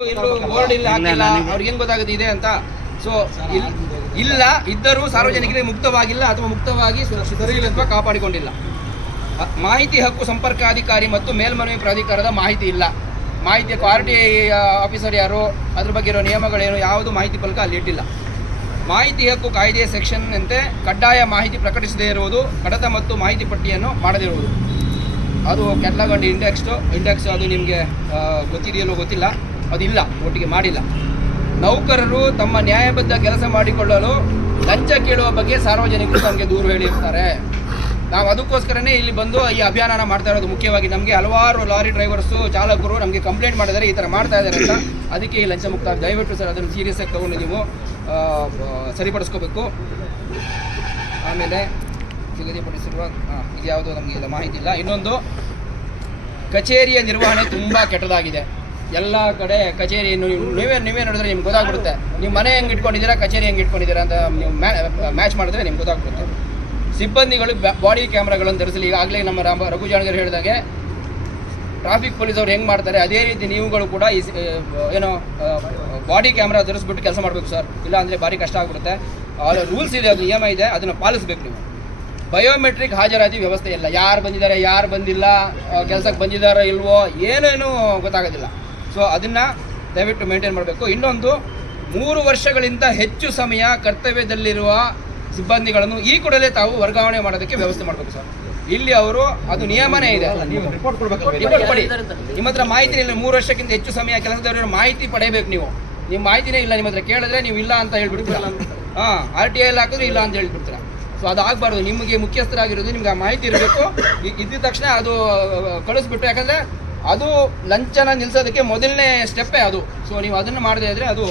Board ಇಲ್ಲ ಹಾಕಿಲ್ಲ ಅವ್ರಿಗೆ ಹೆಂಗ್ ಗೊತ್ತಾಗುತ್ತೆ ಇದೆ ಅಂತ. ಸೊ ಇಲ್ಲ ಇದ್ದರೂ ಸಾರ್ವಜನಿಕರಿಗೆ ಮುಕ್ತವಾಗಿಲ್ಲ ಅಥವಾ ಮುಕ್ತವಾಗಿ ಸರಿಯಿಲ್ಲತ್ವ ಕಾಪಾಡಿಕೊಂಡಿಲ್ಲ. ಮಾಹಿತಿ ಹಕ್ಕು ಸಂಪರ್ಕಾಧಿಕಾರಿ ಮತ್ತು ಮೇಲ್ಮನವಿ ಪ್ರಾಧಿಕಾರದ ಮಾಹಿತಿ ಇಲ್ಲ. ಮಾಹಿತಿ RTI ಆಫೀಸರ್ ಯಾರು, ಅದ್ರ ಬಗ್ಗೆ ಇರೋ ನಿಯಮಗಳೇನು, ಯಾವುದು ಮಾಹಿತಿ ಫಲಕ ಅಲ್ಲಿ ಇಟ್ಟಿಲ್ಲ. ಮಾಹಿತಿ ಹಕ್ಕು ಕಾಯ್ದೆಯ ಸೆಕ್ಷನ್ನಂತೆ ಕಡ್ಡಾಯ ಮಾಹಿತಿ ಪ್ರಕಟಿಸದೇ ಇರುವುದು, ಕಡತ ಮತ್ತು ಮಾಹಿತಿ ಪಟ್ಟಿಯನ್ನು ಮಾಡದಿರುವುದು, ಅದು ಕ್ಯಾಟಲಾಗ್ ಅಂಡ್ ಇಂಡೆಕ್ಸ್ ಅದು ನಿಮಗೆ ಗೊತ್ತಿದೆಯಲ್ಲೋ ಗೊತ್ತಿಲ್ಲ, ಅದಿಲ್ಲ, ಒಟ್ಟಿಗೆ ಮಾಡಿಲ್ಲ. ನೌಕರರು ತಮ್ಮ ನ್ಯಾಯಬದ್ಧ ಕೆಲಸ ಮಾಡಿಕೊಳ್ಳಲು ಲಂಚ ಕೇಳುವ ಬಗ್ಗೆ ಸಾರ್ವಜನಿಕರು ನಮಗೆ ದೂರು ಹೇಳಿರ್ತಾರೆ. ನಾವು ಅದಕ್ಕೋಸ್ಕರನೇ ಇಲ್ಲಿ ಬಂದು ಈ ಅಭಿಯಾನ ಮಾಡ್ತಾ ಇರೋದು. ಮುಖ್ಯವಾಗಿ ನಮಗೆ ಹಲವಾರು ಲಾರಿ ಡ್ರೈವರ್ಸು, ಚಾಲಕರು ನಮಗೆ ಕಂಪ್ಲೇಂಟ್ ಮಾಡಿದ್ದಾರೆ, ಈ ಥರ ಮಾಡ್ತಾ ಇದ್ದಾರೆ ಅಂತ. ಅದಕ್ಕೆ ಈ ಲಂಚ ಮುಕ್ತ. ದಯವಿಟ್ಟು ಸರ್ ಅದನ್ನು ಸೀರಿಯಸ್ ಆಗಿ ತಗೊಂಡು ನೀವು ಸರಿಪಡಿಸ್ಕೋಬೇಕು. ಆಮೇಲೆ ನಿಗದಿಪಡಿಸಿರುವ ಇದು ಯಾವುದೋ ನಮಗೆ ಇಲ್ಲ, ಮಾಹಿತಿ ಇಲ್ಲ. ಇನ್ನೊಂದು, ಕಚೇರಿಯ ನಿರ್ವಹಣೆ ತುಂಬ ಕೆಟ್ಟದಾಗಿದೆ. ಎಲ್ಲ ಕಡೆ ಕಚೇರಿಯನ್ನು ನೀವೇ ನೋಡಿದ್ರೆ ನಿಮ್ಗೆ ಗೊತ್ತಾಗ್ಬಿಡುತ್ತೆ. ನೀವು ಮನೆ ಹೆಂಗೆ ಇಟ್ಕೊಂಡಿದ್ದೀರಾ, ಕಚೇರಿ ಹೆಂಗೆ ಇಟ್ಕೊಂಡಿದ್ದೀರಾ ಅಂತ ನೀವು ಮ್ಯಾಚ್ ಮಾಡಿದ್ರೆ ನಿಮ್ಗೆ ಗೊತ್ತಾಗ್ಬಿಡುತ್ತೆ. ಸಿಬ್ಬಂದಿಗಳು ಬಾಡಿ ಕ್ಯಾಮ್ರಾಗಳನ್ನು ಧರಿಸಲಿ. ಈಗಾಗಲೇ ನಮ್ಮ ರಘು ಜಾಣಗರ್ ಹೇಳಿದಾಗೆ ಟ್ರಾಫಿಕ್ ಪೊಲೀಸ್ ಅವ್ರು ಹೆಂಗೆ ಮಾಡ್ತಾರೆ, ಅದೇ ರೀತಿ ನೀವುಗಳು ಕೂಡ ಈ ಬಾಡಿ ಕ್ಯಾಮ್ರಾ ಧರಿಸ್ಬಿಟ್ಟು ಕೆಲಸ ಮಾಡಬೇಕು ಸರ್. ಇಲ್ಲ ಅಂದರೆ ಭಾರಿ ಕಷ್ಟ ಆಗ್ಬಿಡುತ್ತೆ. ರೂಲ್ಸ್ ಇದೆ, ಅದು ನಿಯಮ ಇದೆ, ಅದನ್ನು ಪಾಲಿಸ್ಬೇಕು ನೀವು. ಬಯೋಮೆಟ್ರಿಕ್ ಹಾಜರಾತಿ ವ್ಯವಸ್ಥೆ ಇಲ್ಲ. ಯಾರು ಬಂದಿದ್ದಾರೆ, ಯಾರು ಬಂದಿಲ್ಲ, ಕೆಲಸಕ್ಕೆ ಬಂದಿದ್ದಾರೋ ಇಲ್ವೋ ಏನೇನೂ ಗೊತ್ತಾಗೋದಿಲ್ಲ. ಸೊ ಅದನ್ನು ದಯವಿಟ್ಟು ಮೇಂಟೈನ್ ಮಾಡಬೇಕು. ಇನ್ನೊಂದು, 3 ವರ್ಷಗಳಿಂದ ಹೆಚ್ಚು ಸಮಯ ಕರ್ತವ್ಯದಲ್ಲಿರುವ ಸಿಬ್ಬಂದಿಗಳನ್ನು ಈ ಕೂಡಲೇ ತಾವು ವರ್ಗಾವಣೆ ಮಾಡೋದಕ್ಕೆ ವ್ಯವಸ್ಥೆ ಮಾಡಬೇಕು ಸರ್. ಇಲ್ಲಿ ಅವರು ಅದು ನಿಯಮನೇ ಇದೆ, ರಿಪೋರ್ಟ್ ಕೊಡಿ. ನಿಮ್ಮ ಹತ್ರ ಮಾಹಿತಿ ಇಲ್ಲ, 3 ವರ್ಷಕ್ಕಿಂತ ಹೆಚ್ಚು ಸಮಯ ಕೆಲಸದವರ ಮಾಹಿತಿ ಪಡೆಯಬೇಕು ನೀವು. ನಿಮ್ಮ ಮಾಹಿತಿನೇ ಇಲ್ಲ, ನಿಮ್ಮ ಹತ್ರ ಕೇಳಿದ್ರೆ ನೀವು ಇಲ್ಲ ಅಂತ ಹೇಳ್ಬಿಡ್ತೀರ. RTI ಹಾಕಿದ್ರೆ ಇಲ್ಲ ಅಂತ ಹೇಳ್ಬಿಡ್ತೀರ. ಸೊ ಅದಾಗಬಾರ್ದು. ನಿಮಗೆ ಮುಖ್ಯಸ್ಥರಾಗಿರೋದು, ನಿಮ್ಗೆ ಆ ಮಾಹಿತಿ ಇರಬೇಕು. ಇದ್ದ ತಕ್ಷಣ ಅದು ಕಳಿಸ್ಬಿಟ್ಟು, ಯಾಕಂದರೆ ಅದು ಲಂಚನ ನಿಲ್ಲಿಸೋದಕ್ಕೆ ಮೊದಲನೇ ಸ್ಟೆಪ್ಪೇ ಅದು. ಸೊ ನೀವು ಅದನ್ನು ಮಾಡದೇ ಇದ್ದರೆ ಅದು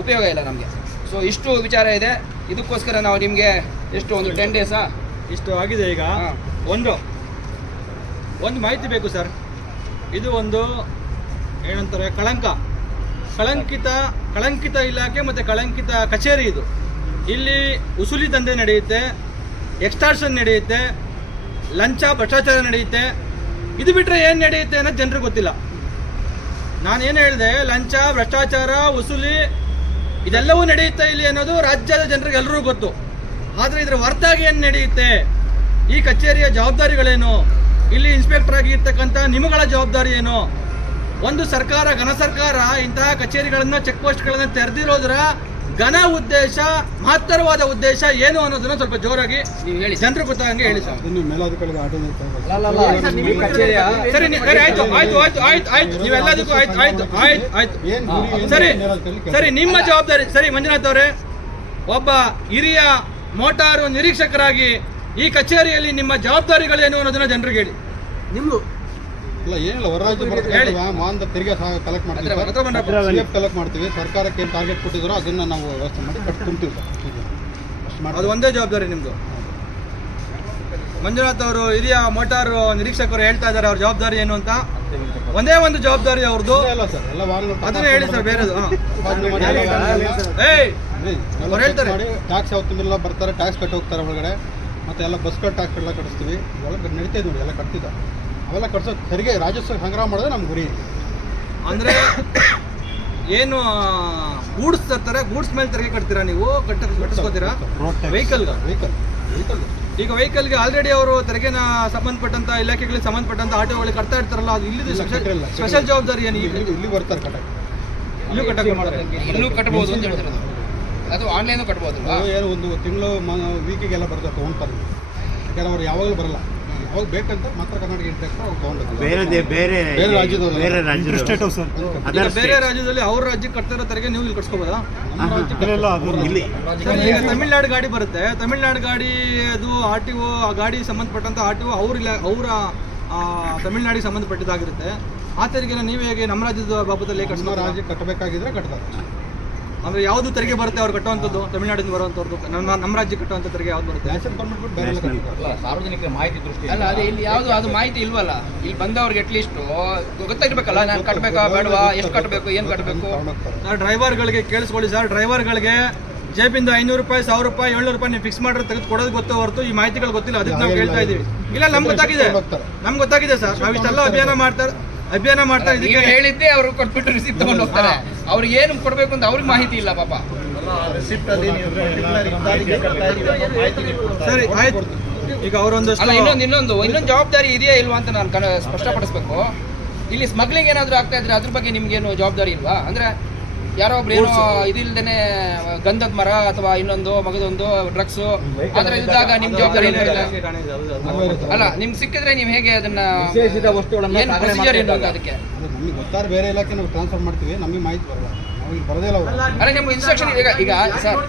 ಉಪಯೋಗ ಇಲ್ಲ ನಮಗೆ. ಸೊ ಇಷ್ಟು ವಿಚಾರ ಇದೆ. ಇದಕ್ಕೋಸ್ಕರ ನಾವು ನಿಮಗೆ ಎಷ್ಟು ಒಂದು 10 ಡೇಸಾ ಇಷ್ಟು ಆಗಿದೆ. ಈಗ ಒಂದು ಮಾಹಿತಿ ಬೇಕು ಸರ್. ಇದು ಒಂದು ಏನಂತಾರೆ, ಕಳಂಕಿತ ಇಲಾಖೆ ಮತ್ತು ಕಳಂಕಿತ ಕಚೇರಿ ಇದು. ಇಲ್ಲಿ ಉಸುಲಿ ದಂಧೆ ನಡೆಯುತ್ತೆ, ಎಕ್ಸ್ಟಾರ್ಷನ್ ನಡೆಯುತ್ತೆ, ಲಂಚ ಭ್ರಷ್ಟಾಚಾರ ನಡೆಯುತ್ತೆ. ಇದು ಬಿಟ್ಟರೆ ಏನು ನಡೆಯುತ್ತೆ ಅನ್ನೋದು ಜನರಿಗೆ ಗೊತ್ತಿಲ್ಲ. ನಾನೇನು ಹೇಳಿದೆ, ಲಂಚ ಭ್ರಷ್ಟಾಚಾರ ಉಸುಲಿ ಇದೆಲ್ಲವೂ ನಡೆಯುತ್ತೆ ಇಲ್ಲಿ ಅನ್ನೋದು ರಾಜ್ಯದ ಜನರಿಗೆ ಎಲ್ಲರಿಗೂ ಗೊತ್ತು. ಆದರೆ ಇದರ ಹೊರತಾಗಿ ಏನು ನಡೆಯುತ್ತೆ, ಈ ಕಚೇರಿಯ ಜವಾಬ್ದಾರಿಗಳೇನು, ಇಲ್ಲಿ ಇನ್ಸ್ಪೆಕ್ಟರ್ ಆಗಿರ್ತಕ್ಕಂಥ ನಿಮ್ಮಗಳ ಜವಾಬ್ದಾರಿ ಏನು, ಒಂದು ಸರ್ಕಾರ, ಘನ ಸರ್ಕಾರ ಇಂತಹ ಕಚೇರಿಗಳನ್ನು, ಚೆಕ್ ಪೋಸ್ಟ್ಗಳನ್ನು ತೆರೆದಿರೋದರ ಘನ ಉದ್ದೇಶ, ಮಹತ್ತರವಾದ ಉದ್ದೇಶ ಏನು ಅನ್ನೋದನ್ನ ಸ್ವಲ್ಪ ಜೋರಾಗಿ ನೀವು ಹೇಳಿ, ಜನರು ಗೊತ್ತಾಗಂಗೆ ಹೇಳಿ ಸರ್. ಆಯ್ತು ನೀವೆಲ್ಲದಕ್ಕೂ ಆಯ್ತು. ಸರಿ ನಿಮ್ಮ ಜವಾಬ್ದಾರಿ. ಸರಿ ಮಂಜುನಾಥ್ ಅವರೇ, ಒಬ್ಬ ಹಿರಿಯ ಮೋಟಾರು ನಿರೀಕ್ಷಕರಾಗಿ ಈ ಕಚೇರಿಯಲ್ಲಿ ನಿಮ್ಮ ಜವಾಬ್ದಾರಿಗಳೇನು ಅನ್ನೋದನ್ನ ಜನರಿಗೆ ಹೇಳಿ. ನಿಮ್ದು ಏನಿಲ್ಲ, ಹೊರ ರಾಜ್ಯ ತೆರಿಗೆ ಕಲೆಕ್ಟ್ ಮಾಡ್ತೀವಿ, ಕಲೆಕ್ಟ್ ಮಾಡ್ತೀವಿ. ಸರ್ಕಾರಕ್ಕೆ ಏನು ಟಾರ್ಗೆಟ್ ಕೊಟ್ಟಿದ್ರು ಅದನ್ನ ನಾವು ವ್ಯವಸ್ಥೆ ಮಾಡಿ ಕಟ್ಟಿ ತುಂಬ್ತೀವಿ ಸರ್. ಅದು ಒಂದೇ ಜವಾಬ್ದಾರಿ ನಿಮ್ದು. ಮಂಜುನಾಥ್ ಅವರು ಹಿರಿಯ ಮೋಟಾರು ನಿರೀಕ್ಷಕರು ಹೇಳ್ತಾ ಇದ್ದಾರೆ, ಅವ್ರ ಜವಾಬ್ದಾರಿ ಏನು ಅಂತ. ಒಂದೇ ಒಂದು ಜವಾಬ್ದಾರಿ ಅವ್ರದ್ದು. ಅದನ್ನೇ ಹೇಳಿ ಸರ್, ಬೇರೆದು ಹೇಳ್ತಾರೆ. ಟ್ಯಾಕ್ಸ್ ಯಾವತ್ತಿಲ್ಲ ಬರ್ತಾರೆ, ಟ್ಯಾಕ್ಸ್ ಕಟ್ಟಿ ಹೋಗ್ತಾರೆ ಒಳಗಡೆ. ಮತ್ತೆ ಎಲ್ಲ ಬಸ್ಗಳು ಟ್ಯಾಕ್ಸ್ ಎಲ್ಲ ಕಟ್ಟಿಸ್ತೀವಿ. ಇವೆಲ್ಲ ನಡೀತಾ ನೋಡಿ, ಎಲ್ಲ ಕಟ್ತಿದ್ದ ಅವೆಲ್ಲ ಕಟ್ಸೋ ತೆರಿಗೆ ರಾಜಸ್ವ ಸಂಗ್ರಹ ಮಾಡೋದು ನಮ್ಮ ಗುರಿ. ಅಂದರೆ ಏನು ಗೂಡ್ಸ್ ತರ್ತಾರೆ, ಗೂಡ್ಸ್ ಮೇಲೆ ತೆರಿಗೆ ಕಟ್ತೀರಾ ನೀವು, ಕಟ್ಟಿಸ್ಕೋತೀರಾ ವೆಹಿಕಲ್. ಈಗ ವೆಹಿಕಲ್ಗೆ ಆಲ್ರೆಡಿ ಅವರು ತೆರಿಗೆನ ಸಂಬಂಧಪಟ್ಟಂತ ಇಲಾಖೆಗಳಿಗೆ ಸಂಬಂಧಪಟ್ಟಂತ ಆಟೋಗಳಿಗೆ ಕಟ್ತಾ ಇರ್ತಾರಲ್ಲ, ಅದು ಇಲ್ಲಿ ಸ್ಪೆಷಲ್ ಜವಾಬ್ದಾರಿ ಏನು? ಇಲ್ಲಿ ಬರ್ತಾರೆ ಕಟ್ಟಕ್ಕೆ, ಇಲ್ಲೂ ಕಟ್ಟಬಹುದು ಅಂತ ಹೇಳ್ತಾರೆ. ಅದು ಆನ್ಲೈನು ಕಟ್ಬೋದು. ಏನು ಒಂದು ತಿಂಗಳು ವೀಕಿಗೆಲ್ಲ ಬರ್ತಾರೆ ತೊಗೊಂಡ್ತಾರೆ. ಯಾಕಂದ್ರೆ ಅವ್ರು ಯಾವಾಗಲೂ ಬರಲ್ಲ, ಯಾವಾಗ ಬೇಕಂತ ಮಾತ್ರ ಕರ್ನಾಟಕ ಇರ್ತಾರೆ. ಬೇರೆ ರಾಜ್ಯದಲ್ಲಿ ಅವ್ರ ರಾಜ್ಯಕ್ಕೆ ಕಟ್ತಿರೋ ತೆರಿಗೆ ನೀವು ಇಲ್ಲಿ ಕಟ್ಸ್ಕೋಬೋದಾ? ತಮಿಳ್ನಾಡು ಗಾಡಿ ಬರುತ್ತೆ, ತಮಿಳ್ನಾಡು ಗಾಡಿ ಅದು RTO, ಆ ಗಾಡಿ ಸಂಬಂಧಪಟ್ಟಂತ RTO ಅವರ ತಮಿಳ್ನಾಡಿಗೆ ಸಂಬಂಧಪಟ್ಟಿದ್ದಾಗಿರುತ್ತೆ. ಆ ತೆರಿಗೆನ ನೀವು ಹೇಗೆ ನಮ್ಮ ರಾಜ್ಯದ ಬಾಬತಲ್ಲಿ ರಾಜ್ಯಕ್ಕೆ ಕಟ್ಟಬೇಕಾಗಿದ್ರೆ ಕಟ್ತಾರೆ. ಅಂದ್ರೆ ಯಾವ್ದು ತೆರಿಗೆ ಬರುತ್ತೆ ಅವ್ರು ಕಟ್ಟುವಂಥದ್ದು, ತಮಿಳ್ನಾಡಿಂದ ಬರುವಂಥವ್ರದ್ದು, ನಮ್ಮ ರಾಜ್ಯಕ್ಕೆ ಕಟ್ಟುವಂಥ ತೆರಿಗೆ ಯಾವ್ದು ಬರುತ್ತೆ? ಸಾರ್ವಜನಿಕರ ಮಾಹಿತಿ ದೃಷ್ಟಿ ಅಲ್ಲ, ಅದೇ ಇಲ್ಲಿ ಯಾವುದು ಅದು ಮಾಹಿತಿ ಇಲ್ವಲ್ಲ. ಇಲ್ಲಿ ಬಂದವ್ರಿಗೆ ಅಟ್ಲೀಸ್ಟ್ ಗೊತ್ತಾಗಿರ್ಬೇಕಲ್ಲ, ನಾನು ಕಟ್ಟಬೇಕಾ ಬೇಡವಾ, ಎಷ್ಟು ಕಟ್ಟಬೇಕು, ಏನು ಕಟ್ಟಬೇಕು. ಸರ್ ಡ್ರೈವರ್ಗಳಿಗೆ ಕೇಳಿಸ್ಕೊಳ್ಳಿ ಸರ್, ಡ್ರೈವರ್ಗಳಿಗೆ ಜೇಬಿಂದ 500 ರೂಪಾಯಿ, 1000 ರೂಪಾಯಿ, 700 ರೂಪಾಯಿ ನೀವು ಫಿಕ್ಸ್ ಮಾಡಿದ್ರೆ ತೆಗೆದು ಕೊಡೋದು ಗೊತ್ತೋ ಹೊರತು ಈ ಮಾಹಿತಿಗಳು ಗೊತ್ತಿಲ್ಲ. ಅದಕ್ಕೆ ನಾವು ಕೇಳ್ತಾ ಇದೀವಿ. ಇಲ್ಲ, ನಮ್ಗೆ ಗೊತ್ತಾಗಿದೆ ಸರ್, ನಾವು ಇಷ್ಟೆಲ್ಲ ಅಭಿಯಾನ ಮಾಡ್ತಾರೆ. ಅಭಿಯಾನ ಮಾಡ್ತಾರೆ. ನೀವು ಇದಕ್ಕೆ ಹೇಳಿದ್ದೆ ಅವರು ಕೊಟ್ಬಿಟ್ಟು ರಿಸಿಪ್ಟ್ ತಗೊಂಡು ಹೋಗ್ತಾರೆ. ಅವ್ರಿಗೆ ಏನು ಕೊಡ್ಬೇಕು ಅಂತ ಅವ್ರಿಗೆ ಮಾಹಿತಿ ಇಲ್ಲ ಪಾಪ. ಸರಿ ಆಯ್ತು. ಈಗ ಅವರೊಂದಷ್ಟು ಅಲ್ಲ ಇನ್ನೊಂದು ಜವಾಬ್ದಾರಿ ಇದೆಯಾ ಇಲ್ವಾ ಅಂತ ನಾನು ಸ್ಪಷ್ಟಪಡಿಸ್ಬೇಕು. ಇಲ್ಲಿ ಸ್ಮಗ್ಲಿಂಗ್ ಏನಾದ್ರು ಆಗ್ತಾ ಇದ್ರೆ ಅದ್ರ ಬಗ್ಗೆ ನಿಮ್ಗೇನು ಜವಾಬ್ದಾರಿ ಇಲ್ವಾ? ಅಂದ್ರೆ ಯಾರೋ ಒಬ್ರು ಏನೋ ಇದಿಲ್ದೇನೆ ಗಂಧದ ಮರ ಅಥವಾ ಇನ್ನೊಂದು ಮಗದೊಂದು ಡ್ರಗ್ಸ್ ಆತರ ಇದ್ದಾಗ ನಿಮ್ ಜವಾಬ್ದಾರಿ ಇಲ್ಲ. ಅಲ್ಲ ನಿಮ್ಗೆ ಸಿಕ್ಕಿದ್ರೆ ನೀವು ಹೇಗೆ ಅದನ್ನ ಏನ್ ಪ್ರೊಸೀಜರ್ ಏನು ಅಂತ ಅದಕ್ಕೆ ನಮಗೆ ಗೊತ್ತಾದ್ರೆ ಬೇರೆ ಇಲಾಖೆ ನಾವು ಟ್ರಾನ್ಸ್ಫರ್ ಮಾಡ್ತೀವಿ, ನಮಗೆ ಮಾಹಿತಿ ಬರಲ್ಲ, ನಮಗೆ ಬರೋದೇ ಇಲ್ಲ ಅವರು. ಅಲ್ಲ ನಿಮ್ಮ ಇನ್ಸ್ಟ್ರಕ್ಷನ್ ಈಗ ಸರ್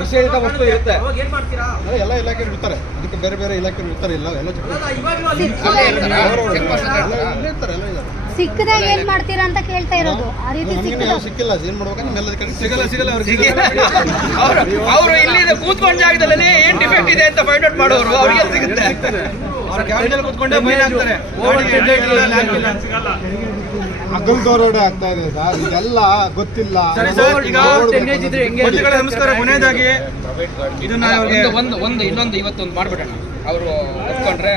ನಿಷೇಧಿತ ವಸ್ತು ಇರುತ್ತೆ. ಎಲ್ಲ ಇಲಾಖೆಗಳು ಇರ್ತಾರೆ, ಅದಕ್ಕೆ ಬೇರೆ ಬೇರೆ ಇಲಾಖೆಗಳು ಇರ್ತಾರೆ, ಎಲ್ಲ ಚೆಕ್ ಇರ್ತಾರೆ, ಎಲ್ಲ ಇದ್ದಾರೆ. ಸಿಕ್ಕದಾಗ ಏನ್ ಮಾಡ್ತೀರಾ ಅಂತ ಕೇಳ್ತಾ ಇರೋದು. ಆ ರೀತಿ ನಮ್ಗೆ ಯಾವ ಸಿಕ್ಕಿಲ್ಲ, ಏನ್ ಮಾಡ್ಬೇಕು ನಿಮ್ಮೆಲ್ಲ ಸಿಗಲ್ಲ ಅವ್ರಿಗೆ. ಅವರು ಇಲ್ಲಿ ಕೂತ್ಕೊಂಡ ಜಾಗದಲ್ಲಿ ಏನ್ ಡಿಫೆಕ್ಟ್ ಇದೆ ಅಂತ ಫೈಂಡ್ ಔಟ್ ಮಾಡೋರು ಅವ್ರಿಗೆ ಸಿಗುತ್ತೆ. ಅವ್ರ ಕ್ಯಾಬಿನಲ್ಲಿ ಕೂತ್ಕೊಂಡೆ ಫೈನ್ ಹಾಕ್ತಾರೆ. ಅಗಲ್ದೋರಡೆ ಆಗ್ತಾ ಇದೆ ಸರ್, ಇದೆಲ್ಲ ಗೊತ್ತಿಲ್ಲ. ಸರಿ ಸರ್, ಈಗ ಮಂತ್ರಿಗಳೇ ನಮಸ್ಕಾರ. ಕೊನೆಯದಾಗಿ ಇದನ್ನ ಇನ್ನೊಂದು ಇವತ್ತೊಂದು ಮಾಡ್ಬಿಡೋಣ. ಅವರು ಒಪ್ಕೊಂಡ್ರೆ